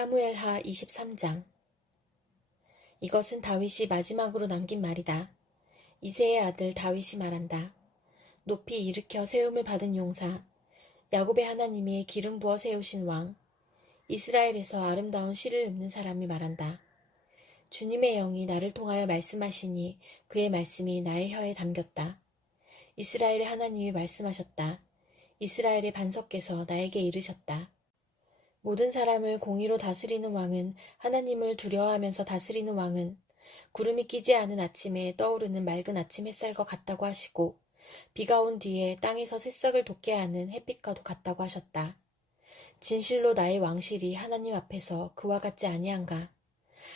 사무엘하 23장. 이것은 다윗이 마지막으로 남긴 말이다. 이새의 아들 다윗이 말한다. 높이 일으켜 세움을 받은 용사, 야곱의 하나님이 기름 부어 세우신 왕, 이스라엘에서 아름다운 시를 읊는 사람이 말한다. 주님의 영이 나를 통하여 말씀하시니 그의 말씀이 나의 혀에 담겼다. 이스라엘의 하나님이 말씀하셨다. 이스라엘의 반석께서 나에게 이르셨다. 모든 사람을 공의로 다스리는 왕은, 하나님을 두려워하면서 다스리는 왕은 구름이 끼지 않은 아침에 떠오르는 맑은 아침 햇살과 같다고 하시고, 비가 온 뒤에 땅에서 새싹을 돋게 하는 햇빛과도 같다고 하셨다. 진실로 나의 왕실이 하나님 앞에서 그와 같지 아니한가.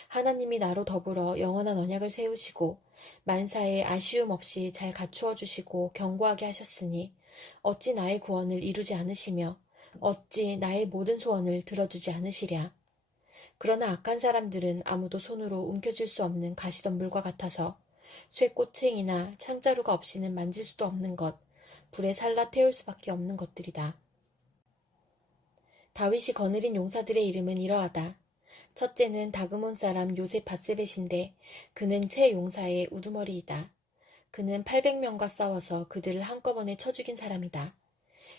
하나님이 나로 더불어 영원한 언약을 세우시고 만사에 아쉬움 없이 잘 갖추어 주시고 견고하게 하셨으니 어찌 나의 구원을 이루지 않으시며 어찌 나의 모든 소원을 들어주지 않으시랴. 그러나 악한 사람들은 아무도 손으로 움켜쥘 수 없는 가시덤불과 같아서 쇠꼬챙이나 창자루가 없이는 만질 수도 없는 것, 불에 살라 태울 수밖에 없는 것들이다. 다윗이 거느린 용사들의 이름은 이러하다. 첫째는 다그몬 사람 요셉 밧세벳인데 그는 세 용사의 우두머리이다. 그는 800명과 싸워서 그들을 한꺼번에 쳐 죽인 사람이다.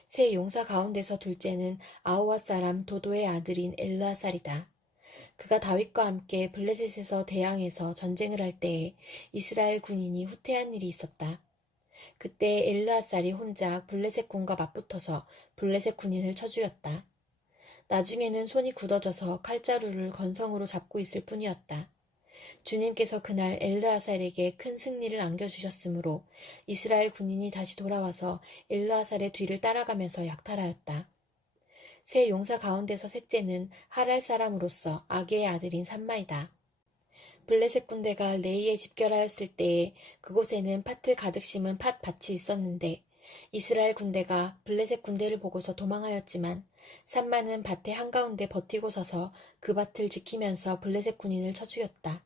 세 용사 가운데서 둘째는 아호와 사람 도도의 아들인 엘르아살이다. 그가 다윗과 함께 블레셋에서 대항해서 전쟁을 할 때에 이스라엘 군인이 후퇴한 일이 있었다. 그때 엘르아살이 혼자 블레셋 군과 맞붙어서 블레셋 군인을 쳐 죽였다. 나중에는 손이 굳어져서 칼자루를 건성으로 잡고 있을 뿐이었다. 주님께서 그날 엘르아살에게 큰 승리를 안겨주셨으므로 이스라엘 군인이 다시 돌아와서 엘르아살의 뒤를 따라가면서 약탈하였다. 세 용사 가운데서 셋째는 하랄 사람으로서 아게의 아들인 삼마이다. 블레셋 군대가 레이에 집결하였을 때에 그곳에는 팥을 가득 심은 팥밭이 있었는데 이스라엘 군대가 블레셋 군대를 보고서 도망하였지만 삼마는 밭의 한가운데 버티고 서서 그 밭을 지키면서 블레셋 군인을 쳐 죽였다.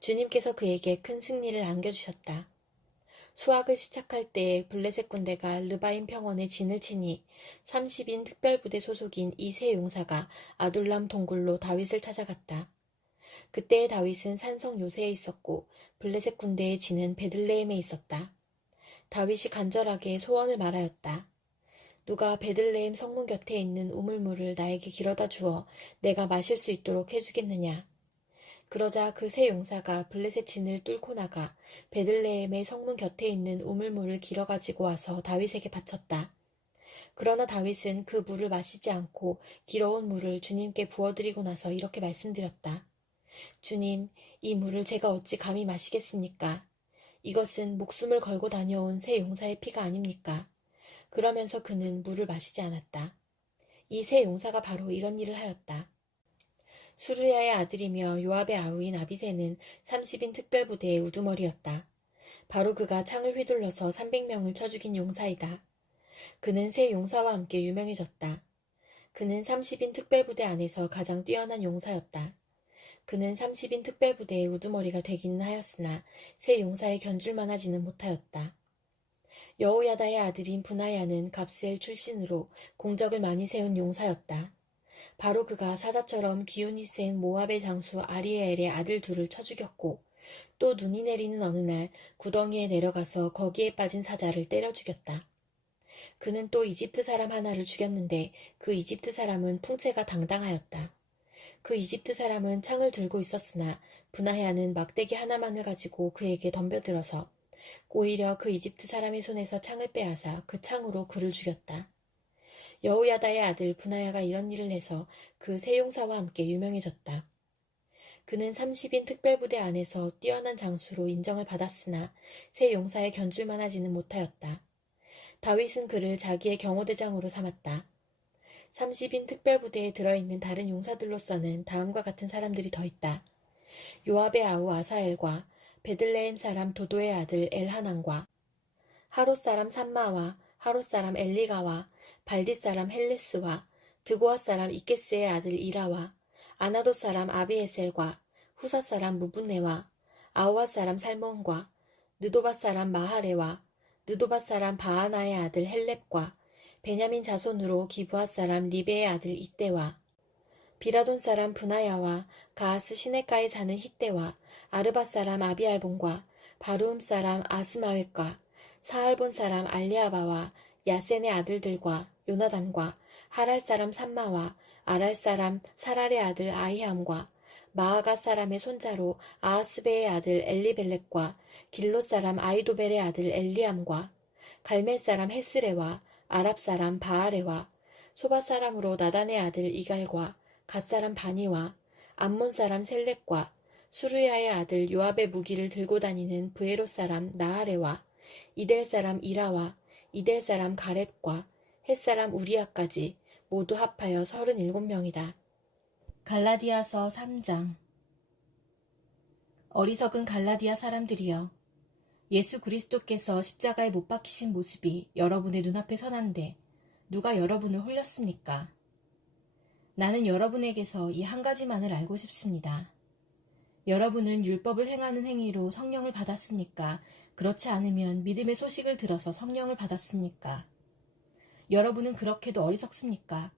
주님께서 그에게 큰 승리를 안겨주셨다. 수확을 시작할 때에 블레셋 군대가 르바임 평원에 진을 치니 30인 특별부대 소속인 이 세 용사가 아둘람 동굴로 다윗을 찾아갔다. 그때의 다윗은 산성 요새에 있었고 블레셋 군대의 진은 베들레헴에 있었다. 다윗이 간절하게 소원을 말하였다. 누가 베들레헴 성문 곁에 있는 우물물을 나에게 길어다 주어 내가 마실 수 있도록 해주겠느냐. 그러자 그 세 용사가 블레셋 진을 뚫고 나가 베들레헴의 성문 곁에 있는 우물물을 길어가지고 와서 다윗에게 바쳤다. 그러나 다윗은 그 물을 마시지 않고 길어온 물을 주님께 부어드리고 나서 이렇게 말씀드렸다. 주님, 이 물을 제가 어찌 감히 마시겠습니까? 이것은 목숨을 걸고 다녀온 세 용사의 피가 아닙니까? 그러면서 그는 물을 마시지 않았다. 이 세 용사가 바로 이런 일을 하였다. 수르야의 아들이며 요압의 아우인 아비새는 30인 특별부대의 우두머리였다. 바로 그가 창을 휘둘러서 300명을 쳐 죽인 용사이다. 그는 세 용사와 함께 유명해졌다. 그는 30인 특별부대 안에서 가장 뛰어난 용사였다. 그는 30인 특별부대의 우두머리가 되기는 하였으나 세 용사에 견줄만하지는 못하였다. 여호야다의 아들인 브나야는 갑스엘 출신으로 공적을 많이 세운 용사였다. 바로 그가 사자처럼 기운이 센 모압의 장수 아리엘의 아들 둘을 쳐 죽였고 또 눈이 내리는 어느 날 구덩이에 내려가서 거기에 빠진 사자를 때려 죽였다. 그는 또 이집트 사람 하나를 죽였는데 그 이집트 사람은 풍채가 당당하였다. 그 이집트 사람은 창을 들고 있었으나 브나야는 막대기 하나만을 가지고 그에게 덤벼들어서 오히려 그 이집트 사람의 손에서 창을 빼앗아 그 창으로 그를 죽였다. 여호야다의 아들 브나야가 이런 일을 해서 그 세 용사와 함께 유명해졌다. 그는 30인 특별부대 안에서 뛰어난 장수로 인정을 받았으나 세 용사에 견줄만하지는 못하였다. 다윗은 그를 자기의 경호대장으로 삼았다. 30인 특별부대에 들어있는 다른 용사들로서는 다음과 같은 사람들이 더 있다. 요압의 아우 아사엘과 베들레헴 사람 도도의 아들 엘하난과 하롯 사람 삼마와 하롯 사람 엘리가와 발디 사람 헬레스와 드고아 사람 이케스의 아들 이라와 아나돗 사람 아비에셀과 후사 사람 무분네와 아호와 사람 살몬과 느도밧 사람 마하레와 느도밧 사람 바하나의 아들 헬렙과 베냐민 자손으로 기브앗 사람 리베의 아들 이때와 비라돈 사람 브나야와 가하스 시내가에 사는 hit대와 아르밧 사람 아비알본과 바루음 사람 아스마웻과 사알본 사람 알리아바와 야센의 아들들과 요나단과 하랄 사람 삼마와 아랄 사람 사랄의 아들 아히함과 마아가 사람의 손자로 아하스베의 아들 엘리벨렉과 길롯 사람 아이도벨의 아들 엘리암과 갈멜 사람 헤스레와 아랍 사람 바아레와 소바 사람으로 나단의 아들 이갈과 갓 사람 바니와 암몬 사람 셀렉과 수르야의 아들 요압의 무기를 들고 다니는 브에롯 사람 나하레와 이델 사람 이라와 이델 사람 가렙과 헷 사람 우리아까지 모두 합하여 37명이다. 갈라디아서 3장. 어리석은 갈라디아 사람들이여, 예수 그리스도께서 십자가에 못 박히신 모습이 여러분의 눈앞에 선한데 누가 여러분을 홀렸습니까? 나는 여러분에게서 이 한 가지만을 알고 싶습니다. 여러분은 율법을 행하는 행위로 성령을 받았습니까? 그렇지 않으면 믿음의 소식을 들어서 성령을 받았습니까? 여러분은 그렇게도 어리석습니까?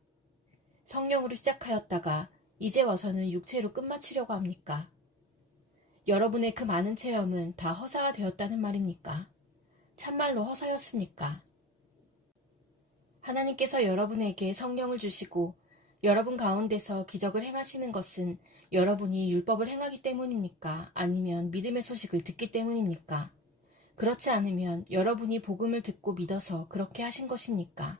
성령으로 시작하였다가 이제 와서는 육체로 끝마치려고 합니까? 여러분의 그 많은 체험은 다 허사가 되었다는 말입니까? 참말로 허사였습니까? 하나님께서 여러분에게 성령을 주시고 여러분 가운데서 기적을 행하시는 것은 여러분이 율법을 행하기 때문입니까? 아니면 믿음의 소식을 듣기 때문입니까? 그렇지 않으면 여러분이 복음을 듣고 믿어서 그렇게 하신 것입니까?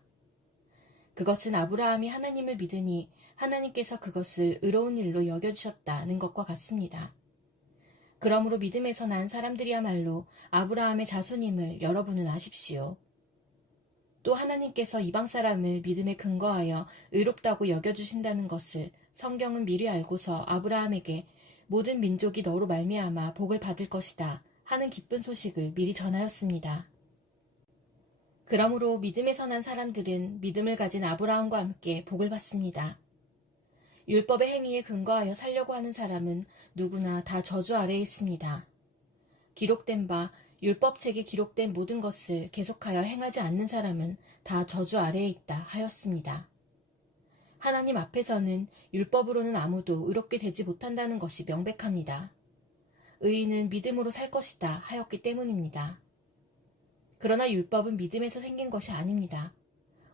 그것은 아브라함이 하나님을 믿으니 하나님께서 그것을 의로운 일로 여겨주셨다는 것과 같습니다. 그러므로 믿음에서 난 사람들이야말로 아브라함의 자손임을 여러분은 아십시오. 또 하나님께서 이방 사람을 믿음에 근거하여 의롭다고 여겨주신다는 것을 성경은 미리 알고서 아브라함에게 모든 민족이 너로 말미암아 복을 받을 것이다 하는 기쁜 소식을 미리 전하였습니다. 그러므로 믿음에서 난 사람들은 믿음을 가진 아브라함과 함께 복을 받습니다. 율법의 행위에 근거하여 살려고 하는 사람은 누구나 다 저주 아래에 있습니다. 기록된 바 율법책에 기록된 모든 것을 계속하여 행하지 않는 사람은 다 저주 아래에 있다 하였습니다. 하나님 앞에서는 율법으로는 아무도 의롭게 되지 못한다는 것이 명백합니다. 의인은 믿음으로 살 것이다 하였기 때문입니다. 그러나 율법은 믿음에서 생긴 것이 아닙니다.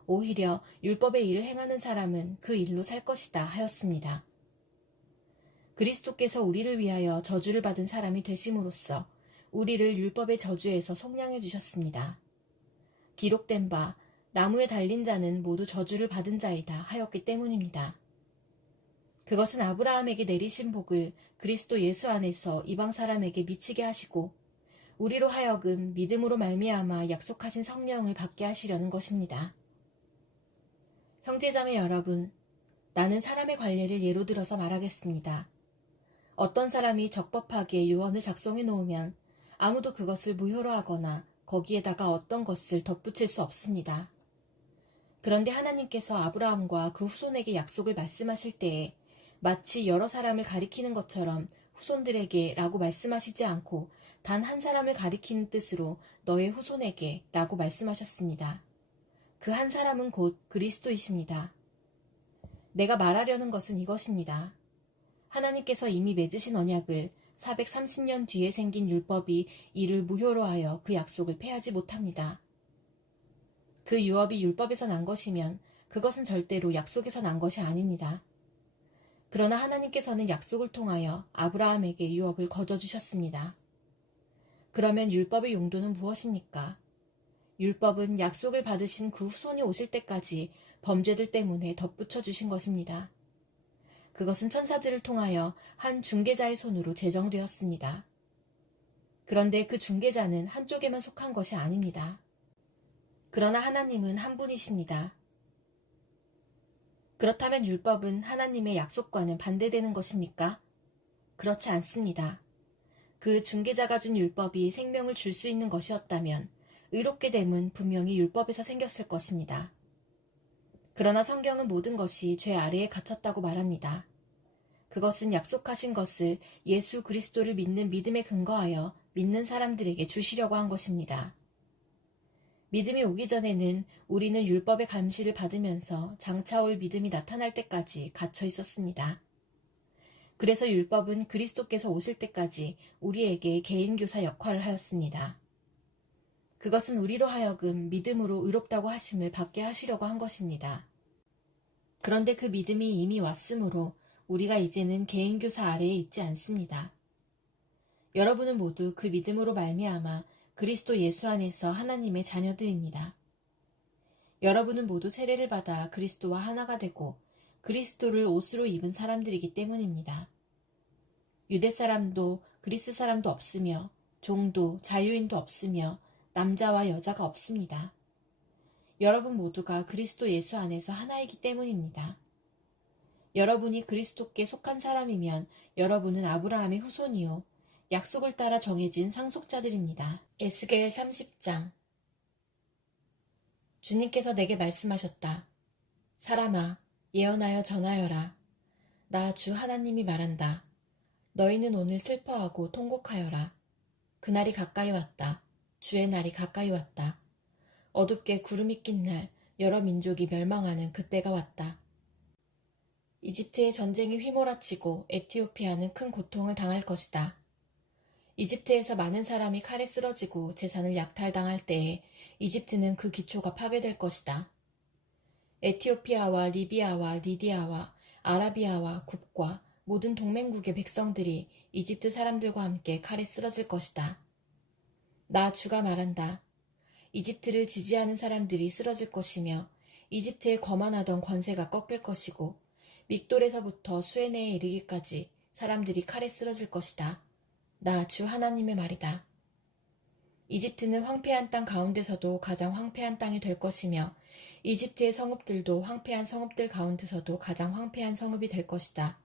오히려 율법의 일을 행하는 사람은 그 일로 살 것이다 하였습니다. 그리스도께서 우리를 위하여 저주를 받은 사람이 되심으로써 우리를 율법의 저주에서 속량해 주셨습니다. 기록된 바 나무에 달린 자는 모두 저주를 받은 자이다 하였기 때문입니다. 그것은 아브라함에게 내리신 복을 그리스도 예수 안에서 이방 사람에게 미치게 하시고 우리로 하여금 믿음으로 말미암아 약속하신 성령을 받게 하시려는 것입니다. 형제자매 여러분, 나는 사람의 관례를 예로 들어서 말하겠습니다. 어떤 사람이 적법하게 유언을 작성해 놓으면 아무도 그것을 무효로 하거나 거기에다가 어떤 것을 덧붙일 수 없습니다. 그런데 하나님께서 아브라함과 그 후손에게 약속을 말씀하실 때에 마치 여러 사람을 가리키는 것처럼 후손들에게 라고 말씀하시지 않고 단 한 사람을 가리키는 뜻으로 너의 후손에게 라고 말씀하셨습니다. 그 한 사람은 곧 그리스도이십니다. 내가 말하려는 것은 이것입니다. 하나님께서 이미 맺으신 언약을 430년 뒤에 생긴 율법이 이를 무효로 하여 그 약속을 폐하지 못합니다. 그 유업이 율법에서 난 것이면 그것은 절대로 약속에서 난 것이 아닙니다. 그러나 하나님께서는 약속을 통하여 아브라함에게 유업을 거저주셨습니다. 그러면 율법의 용도는 무엇입니까? 율법은 약속을 받으신 그 후손이 오실 때까지 범죄들 때문에 덧붙여 주신 것입니다. 그것은 천사들을 통하여 한 중개자의 손으로 제정되었습니다. 그런데 그 중개자는 한쪽에만 속한 것이 아닙니다. 그러나 하나님은 한 분이십니다. 그렇다면 율법은 하나님의 약속과는 반대되는 것입니까? 그렇지 않습니다. 그 중개자가 준 율법이 생명을 줄 수 있는 것이었다면 의롭게 됨은 분명히 율법에서 생겼을 것입니다. 그러나 성경은 모든 것이 죄 아래에 갇혔다고 말합니다. 그것은 약속하신 것을 예수 그리스도를 믿는 믿음에 근거하여 믿는 사람들에게 주시려고 한 것입니다. 믿음이 오기 전에는 우리는 율법의 감시를 받으면서 장차 올 믿음이 나타날 때까지 갇혀 있었습니다. 그래서 율법은 그리스도께서 오실 때까지 우리에게 개인교사 역할을 하였습니다. 그것은 우리로 하여금 믿음으로 의롭다고 하심을 받게 하시려고 한 것입니다. 그런데 그 믿음이 이미 왔으므로 우리가 이제는 개인교사 아래에 있지 않습니다. 여러분은 모두 그 믿음으로 말미암아 그리스도 예수 안에서 하나님의 자녀들입니다. 여러분은 모두 세례를 받아 그리스도와 하나가 되고 그리스도를 옷으로 입은 사람들이기 때문입니다. 유대 사람도 그리스 사람도 없으며 종도 자유인도 없으며 남자와 여자가 없습니다. 여러분 모두가 그리스도 예수 안에서 하나이기 때문입니다. 여러분이 그리스도께 속한 사람이면 여러분은 아브라함의 후손이요 약속을 따라 정해진 상속자들입니다. 에스겔 30장. 주님께서 내게 말씀하셨다. 사람아, 예언하여 전하여라. 나 주 하나님이 말한다. 너희는 오늘 슬퍼하고 통곡하여라. 그날이 가까이 왔다. 주의 날이 가까이 왔다. 어둡게 구름이 낀 날 여러 민족이 멸망하는 그때가 왔다. 이집트의 전쟁이 휘몰아치고 에티오피아는 큰 고통을 당할 것이다. 이집트에서 많은 사람이 칼에 쓰러지고 재산을 약탈당할 때에 이집트는 그 기초가 파괴될 것이다. 에티오피아와 리비아와 리디아와 아라비아와 굽과 모든 동맹국의 백성들이 이집트 사람들과 함께 칼에 쓰러질 것이다. 나 주가 말한다. 이집트를 지지하는 사람들이 쓰러질 것이며 이집트에 거만하던 권세가 꺾일 것이고 믹돌에서부터 수에네에 이르기까지 사람들이 칼에 쓰러질 것이다. 나 주 하나님의 말이다. 이집트는 황폐한 땅 가운데서도 가장 황폐한 땅이 될 것이며 이집트의 성읍들도 황폐한 성읍들 가운데서도 가장 황폐한 성읍이 될 것이다.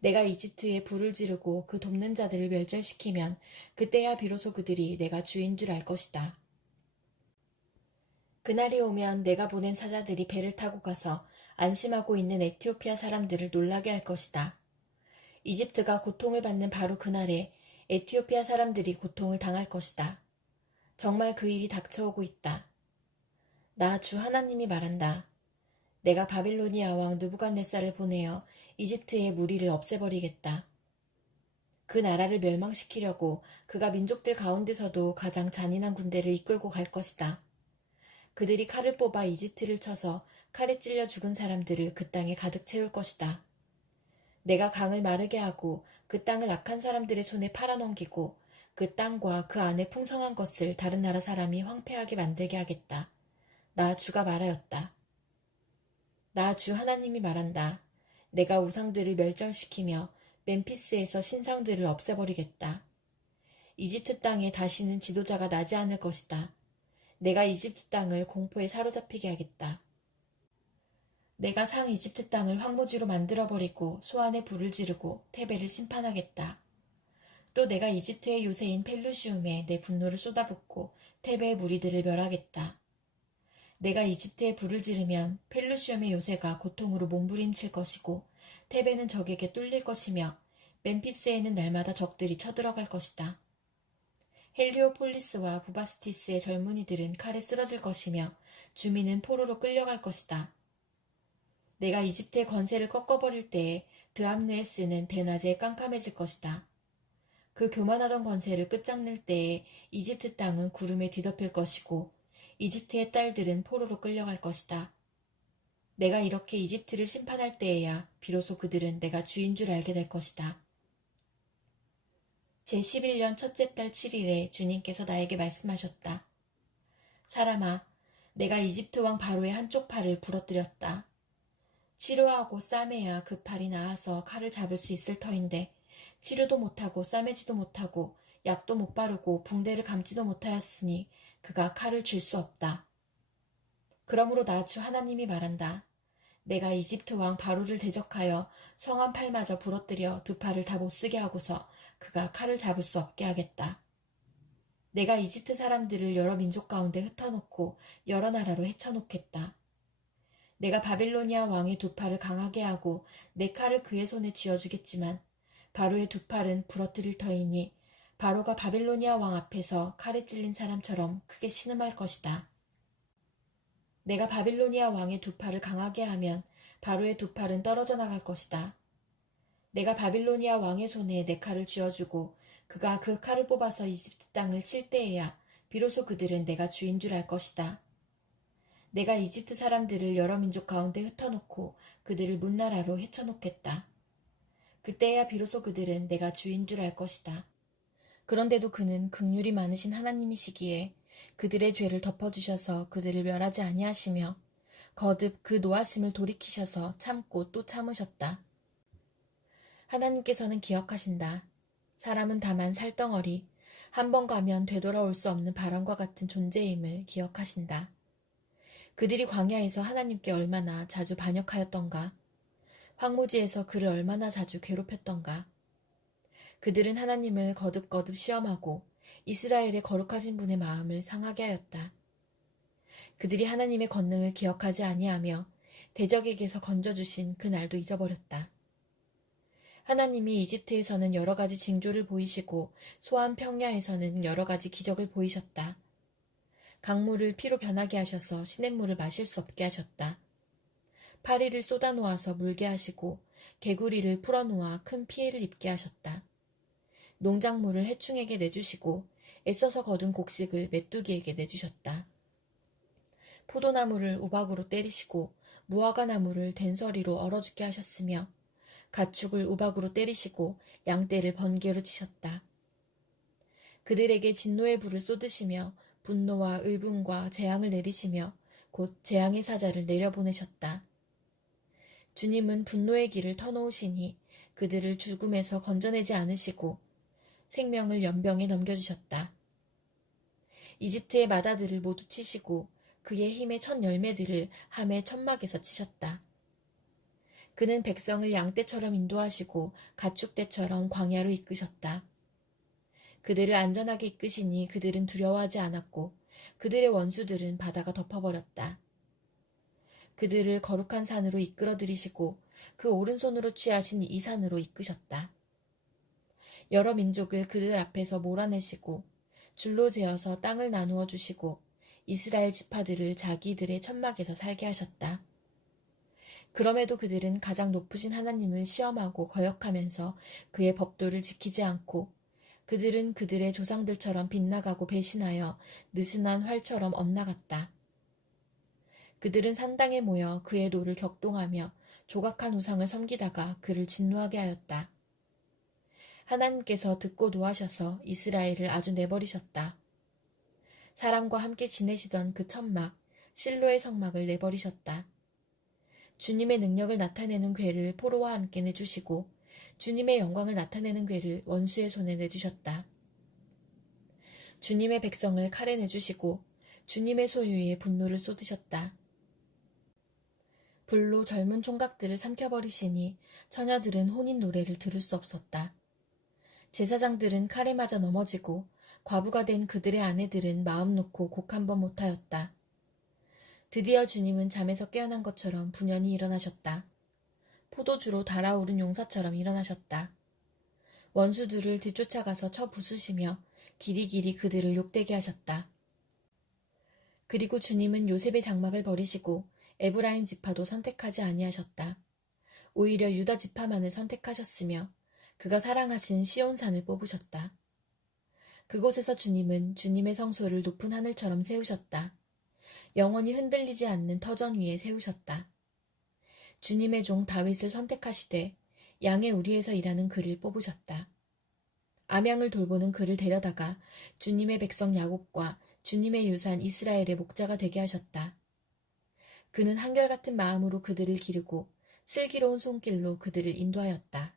내가 이집트에 불을 지르고 그 돕는 자들을 멸절시키면 그때야 비로소 그들이 내가 주인 줄 알 것이다. 그날이 오면 내가 보낸 사자들이 배를 타고 가서 안심하고 있는 에티오피아 사람들을 놀라게 할 것이다. 이집트가 고통을 받는 바로 그날에 에티오피아 사람들이 고통을 당할 것이다. 정말 그 일이 닥쳐오고 있다. 나 주 하나님이 말한다. 내가 바빌로니아 왕 느부갓네살을 보내어 이집트의 무리를 없애버리겠다. 그 나라를 멸망시키려고 그가 민족들 가운데서도 가장 잔인한 군대를 이끌고 갈 것이다. 그들이 칼을 뽑아 이집트를 쳐서 칼에 찔려 죽은 사람들을 그 땅에 가득 채울 것이다. 내가 강을 마르게 하고 그 땅을 악한 사람들의 손에 팔아넘기고 그 땅과 그 안에 풍성한 것을 다른 나라 사람이 황폐하게 만들게 하겠다. 나 주가 말하였다. 나 주 하나님이 말한다. 내가 우상들을 멸절시키며 멤피스에서 신상들을 없애버리겠다. 이집트 땅에 다시는 지도자가 나지 않을 것이다. 내가 이집트 땅을 공포에 사로잡히게 하겠다. 내가 상 이집트 땅을 황무지로 만들어버리고 소안에 불을 지르고 테베를 심판하겠다. 또 내가 이집트의 요새인 펠루시움에 내 분노를 쏟아붓고 테베의 무리들을 멸하겠다. 내가 이집트에 불을 지르면 펠루시움의 요새가 고통으로 몸부림칠 것이고 테베는 적에게 뚫릴 것이며 멤피스에는 날마다 적들이 쳐들어갈 것이다. 헬리오폴리스와 부바스티스의 젊은이들은 칼에 쓰러질 것이며 주민은 포로로 끌려갈 것이다. 내가 이집트의 권세를 꺾어버릴 때에 드암느에스는 대낮에 깜깜해질 것이다. 그 교만하던 권세를 끝장낼 때에 이집트 땅은 구름에 뒤덮일 것이고 이집트의 딸들은 포로로 끌려갈 것이다. 내가 이렇게 이집트를 심판할 때에야 비로소 그들은 내가 주인 줄 알게 될 것이다. 제11년 첫째 달 7일에 주님께서 나에게 말씀하셨다. 사람아, 내가 이집트 왕 바로의 한쪽 팔을 부러뜨렸다. 치료하고 싸매야 그 팔이 나아서 칼을 잡을 수 있을 터인데 치료도 못하고 싸매지도 못하고 약도 못 바르고 붕대를 감지도 못하였으니 그가 칼을 쥘 수 없다. 그러므로 나 주 하나님이 말한다. 내가 이집트 왕 바로를 대적하여 성한 팔마저 부러뜨려 두 팔을 다 못쓰게 하고서 그가 칼을 잡을 수 없게 하겠다. 내가 이집트 사람들을 여러 민족 가운데 흩어놓고 여러 나라로 헤쳐놓겠다. 내가 바빌로니아 왕의 두 팔을 강하게 하고 내 칼을 그의 손에 쥐어주겠지만 바로의 두 팔은 부러뜨릴 터이니 바로가 바빌로니아 왕 앞에서 칼에 찔린 사람처럼 크게 신음할 것이다. 내가 바빌로니아 왕의 두 팔을 강하게 하면 바로의 두 팔은 떨어져 나갈 것이다. 내가 바빌로니아 왕의 손에 내 칼을 쥐어주고 그가 그 칼을 뽑아서 이집트 땅을 칠 때에야 비로소 그들은 내가 주인 줄 알 것이다. 내가 이집트 사람들을 여러 민족 가운데 흩어놓고 그들을 문나라로 헤쳐놓겠다. 그때야 비로소 그들은 내가 주인 줄 알 것이다. 그런데도 그는 긍휼이 많으신 하나님이시기에 그들의 죄를 덮어주셔서 그들을 멸하지 아니하시며 거듭 그 노하심을 돌이키셔서 참고 또 참으셨다. 하나님께서는 기억하신다. 사람은 다만 살덩어리, 한 번 가면 되돌아올 수 없는 바람과 같은 존재임을 기억하신다. 그들이 광야에서 하나님께 얼마나 자주 반역하였던가, 황무지에서 그를 얼마나 자주 괴롭혔던가. 그들은 하나님을 거듭거듭 시험하고 이스라엘의 거룩하신 분의 마음을 상하게 하였다. 그들이 하나님의 권능을 기억하지 아니하며 대적에게서 건져주신 그 날도 잊어버렸다. 하나님이 이집트에서는 여러 가지 징조를 보이시고 소한 평야에서는 여러 가지 기적을 보이셨다. 강물을 피로 변하게 하셔서 시냇물을 마실 수 없게 하셨다. 파리를 쏟아놓아서 물게 하시고 개구리를 풀어놓아 큰 피해를 입게 하셨다. 농작물을 해충에게 내주시고 애써서 거둔 곡식을 메뚜기에게 내주셨다. 포도나무를 우박으로 때리시고 무화과나무를 된서리로 얼어 죽게 하셨으며 가축을 우박으로 때리시고 양떼를 번개로 치셨다. 그들에게 진노의 불을 쏟으시며 분노와 의분과 재앙을 내리시며 곧 재앙의 사자를 내려보내셨다. 주님은 분노의 길을 터놓으시니 그들을 죽음에서 건져내지 않으시고 생명을 연병에 넘겨주셨다. 이집트의 마다들을 모두 치시고 그의 힘의 첫 열매들을 함의 천막에서 치셨다. 그는 백성을 양떼처럼 인도하시고 가축떼처럼 광야로 이끄셨다. 그들을 안전하게 이끄시니 그들은 두려워하지 않았고 그들의 원수들은 바다가 덮어버렸다. 그들을 거룩한 산으로 이끌어들이시고 그 오른손으로 취하신 이 산으로 이끄셨다. 여러 민족을 그들 앞에서 몰아내시고 줄로 재어서 땅을 나누어 주시고 이스라엘 지파들을 자기들의 천막에서 살게 하셨다. 그럼에도 그들은 가장 높으신 하나님을 시험하고 거역하면서 그의 법도를 지키지 않고 그들은 그들의 조상들처럼 빗나가고 배신하여 느슨한 활처럼 엇나갔다. 그들은 산당에 모여 그의 노를 격동하며 조각한 우상을 섬기다가 그를 진노하게 하였다. 하나님께서 듣고 노하셔서 이스라엘을 아주 내버리셨다. 사람과 함께 지내시던 그 천막, 실로의 성막을 내버리셨다. 주님의 능력을 나타내는 궤를 포로와 함께 내주시고 주님의 영광을 나타내는 궤를 원수의 손에 내주셨다. 주님의 백성을 칼에 내주시고 주님의 소유에 분노를 쏟으셨다. 불로 젊은 총각들을 삼켜버리시니 처녀들은 혼인 노래를 들을 수 없었다. 제사장들은 칼에 맞아 넘어지고 과부가 된 그들의 아내들은 마음 놓고 곡 한 번 못하였다. 드디어 주님은 잠에서 깨어난 것처럼 분연히 일어나셨다. 포도주로 달아오른 용사처럼 일어나셨다. 원수들을 뒤쫓아가서 쳐 부수시며 길이길이 그들을 욕되게 하셨다. 그리고 주님은 요셉의 장막을 버리시고 에브라임 지파도 선택하지 아니하셨다. 오히려 유다 지파만을 선택하셨으며 그가 사랑하신 시온산을 뽑으셨다. 그곳에서 주님은 주님의 성소를 높은 하늘처럼 세우셨다. 영원히 흔들리지 않는 터전 위에 세우셨다. 주님의 종 다윗을 선택하시되 양의 우리에서 일하는 그를 뽑으셨다. 암양을 돌보는 그를 데려다가 주님의 백성 야곱과 주님의 유산 이스라엘의 목자가 되게 하셨다. 그는 한결같은 마음으로 그들을 기르고 슬기로운 손길로 그들을 인도하였다.